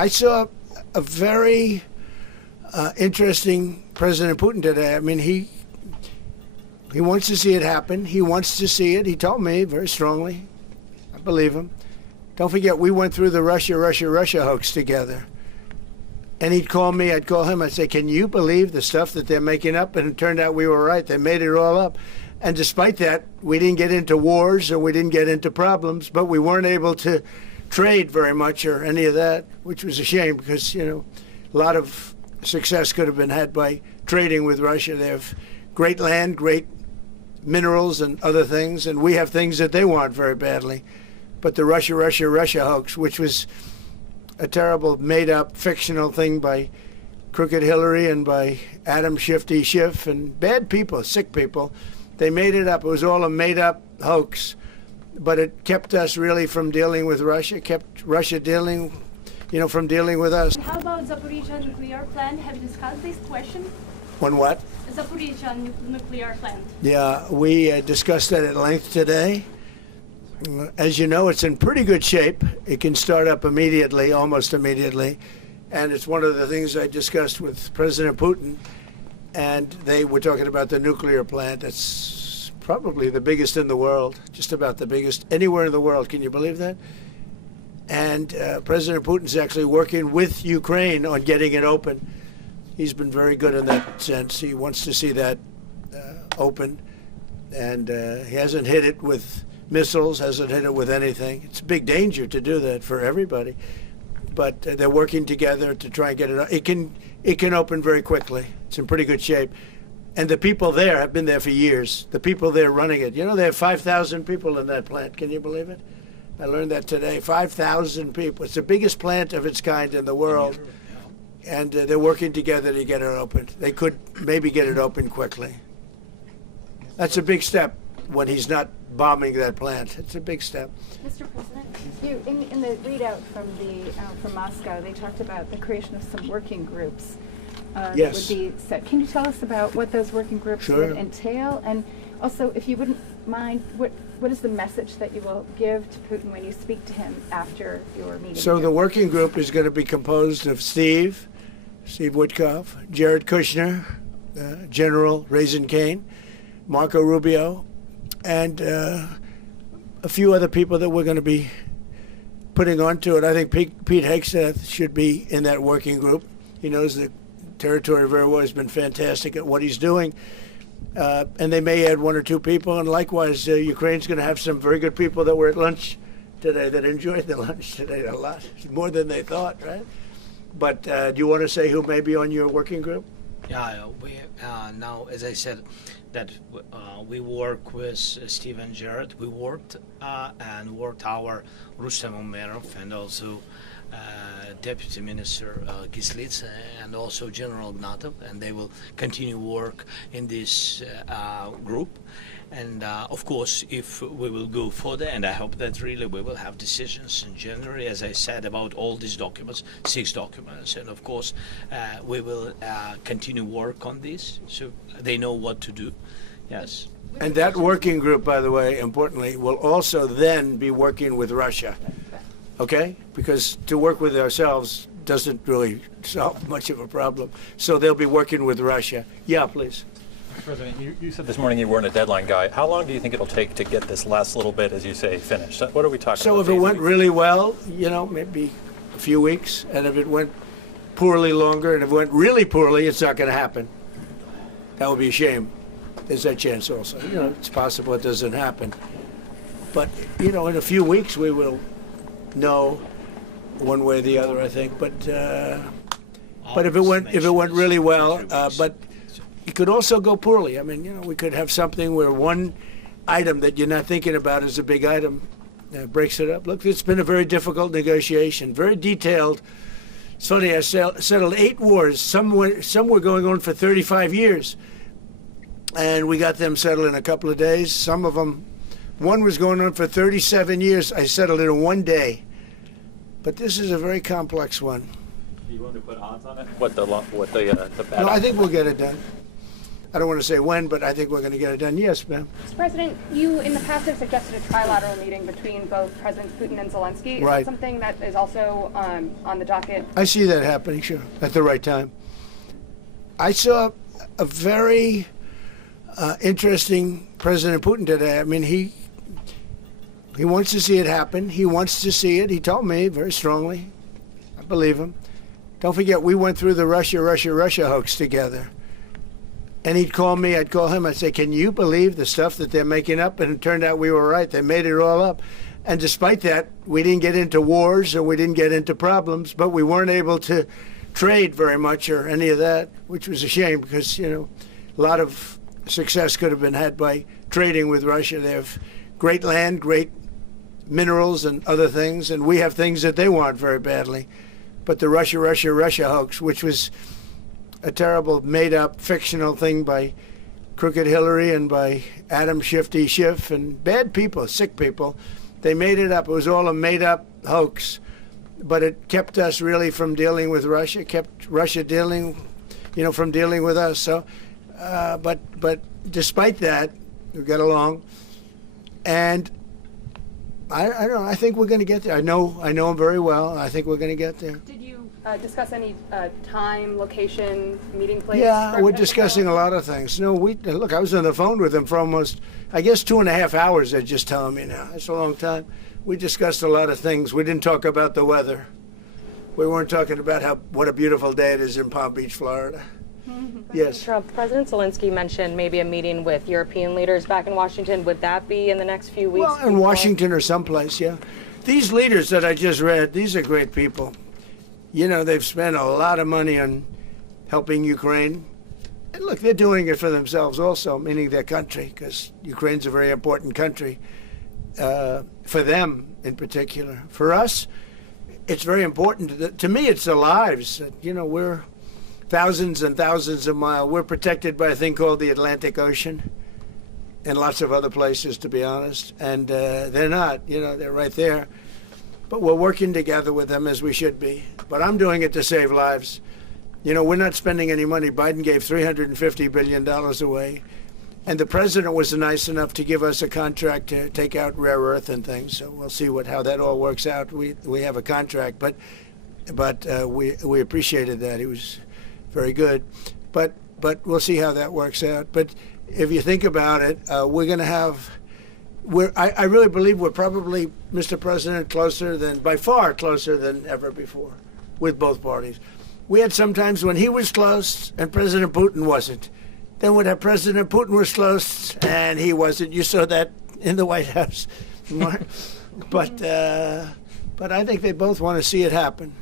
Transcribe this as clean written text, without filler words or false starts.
I saw a very interesting President Putin today. I mean, he wants to see it happen. He wants to see it. He told me very strongly. I believe him. Don't forget, we went through the Russia hoax together. And he'd call me, I'd call him, I'd say, can you believe the stuff that they're making up? And it turned out we were right. They made it all up. And despite that, we didn't get into wars or we didn't get into problems, but we weren't able to trade very much or any of that, which was a shame because, you know, a lot of success could have been had by trading with Russia. They have great land, great minerals and other things, and we have things that they want very badly. But the Russia hoax, which was a terrible made-up fictional thing by Crooked Hillary and by Adam Shifty Schiff and bad people, sick people, they made it up. It was all a made-up hoax. But it kept us really from dealing with Russia, kept Russia dealing, from dealing with us. How about Zaporizhzhia nuclear plant? Have you discussed this question? On what? Zaporizhzhia nuclear plant. Yeah, we discussed that at length today. As you know, it's in pretty good shape. It can start up immediately, almost immediately. And it's one of the things I discussed with President Putin. And they were talking about the nuclear plant. It's probably the biggest in the world, just about the biggest anywhere in the world. Can you believe that? And President Putin's actually working with Ukraine on getting it open. He's been very good in that sense. He wants to see that open. And he hasn't hit it with missiles, hasn't hit it with anything. It's a big danger to do that for everybody. But they're working together to try and get it. It can open very quickly. It's in pretty good shape. And the people there have been there for years. The people there running it. You know, they have 5,000 people in that plant. Can you believe it? I learned that today. 5,000 people. It's the biggest plant of its kind in the world. And they're working together to get it opened. They could maybe get it open quickly. That's a big step when he's not bombing that plant. It's a big step. Mr. President, in the readout from Moscow, they talked about the creation of some working groups yes. that would be set. Can you tell us about what those working groups Sure. would entail? And also, if you wouldn't mind, what is the message that you will give to Putin when you speak to him after your meeting? So the working group is going to be composed of Steve Witkoff, Jared Kushner, General Raisin Kane, Marco Rubio, and a few other people that we're going to be putting onto it. I think Pete Hegseth should be in that working group. He knows the territory very well. He's been fantastic at what he's doing. And they may add one or two people. And likewise, Ukraine's going to have some very good people that were at lunch today that enjoyed the lunch today a lot, more than they thought, right? But do you want to say who may be on your working group? Yeah, we now, as I said, that we work with Steve and Jared. We worked our Rustem Umerov and also Deputy Minister Kislitsa and also General Ignatov, and they will continue work in this group. And of course, if we will go further, and I hope that really we will have decisions in January, as I said, about all these documents, 6 documents, and of course, we will continue work on this, so they know what to do. Yes. And that working group, by the way, importantly, will also then be working with Russia. Okay? Because to work with ourselves doesn't really solve much of a problem. So they'll be working with Russia. Yeah, please. President, you said this morning you weren't a deadline guy. How long do you think it'll take to get this last little bit, as you say, finished? What are we talking about? So if it went really well, maybe a few weeks. And if it went poorly, longer. And if it went really poorly, it's not going to happen. That would be a shame. There's that chance also. It's possible it doesn't happen. But, in a few weeks we will know one way or the other, I think. But if it went really well, but it could also go poorly. I mean, we could have something where one item that you're not thinking about is a big item breaks it up. Look, it's been a very difficult negotiation, very detailed. It's funny, I settled 8 wars. Some were going on for 35 years. And we got them settled in a couple of days. Some of them, one was going on for 37 years. I settled it in 1 day. But this is a very complex one. Do you want to put odds on it? What the bad? No, I think we'll get it done. I don't want to say when, but I think we're going to get it done. Yes, ma'am. Mr. President, you in the past have suggested a trilateral meeting between both Presidents Putin and Zelensky. Right. Is that something that is also on the docket? I see that happening, sure, at the right time. I saw a very interesting President Putin today. I mean, he wants to see it happen. He wants to see it. He told me very strongly. I believe him. Don't forget, we went through the Russia hoax together. And he'd call me, I'd call him, I'd say, can you believe the stuff that they're making up? And it turned out we were right. They made it all up. And despite that, we didn't get into wars and we didn't get into problems, but we weren't able to trade very much or any of that, which was a shame because, you know, a lot of success could have been had by trading with Russia. They have great land, great minerals and other things, and we have things that they want very badly. But the Russia hoax, which was a terrible made-up fictional thing by Crooked Hillary and by Adam Shifty Schiff and bad people, sick people. They made it up. It was all a made-up hoax, but it kept us really from dealing with Russia, kept Russia dealing, you know, from dealing with us. So, but despite that, we got along, and I don't know. I think we're going to get there. I know him very well. I think we're going to get there. Did you discuss any time, location, meeting place? Yeah, we're discussing a lot of things. No, look, I was on the phone with him for almost, I guess, 2.5 hours. They're just telling me now. That's a long time. We discussed a lot of things. We didn't talk about the weather. We weren't talking about what a beautiful day it is in Palm Beach, Florida. Yes. Trump, President Zelensky mentioned maybe a meeting with European leaders back in Washington. Would that be in the next few weeks? Well, in Washington or someplace, yeah. These leaders that I just read, these are great people. You know, they've spent a lot of money on helping Ukraine. And look, they're doing it for themselves also, meaning their country, because Ukraine's a very important country for them in particular. For us, it's very important. To me, it's the lives. You know, we're thousands and thousands of miles. We're protected by a thing called the Atlantic Ocean and lots of other places, to be honest. And they're not, you know, they're right there. But we're working together with them as we should be. But I'm doing it to save lives. You know, we're not spending any money. Biden gave $350 billion away. And the president was nice enough to give us a contract to take out rare earth and things. So we'll see how that all works out. We have a contract, but we appreciated that. He was very good. But we'll see how that works out. But if you think about it, we're going to have... I really believe we're probably, Mr. President, by far closer than ever before with both parties. We had some times when he was close and President Putin wasn't. Then when President Putin was close and he wasn't. You saw that in the White House. But I think they both want to see it happen.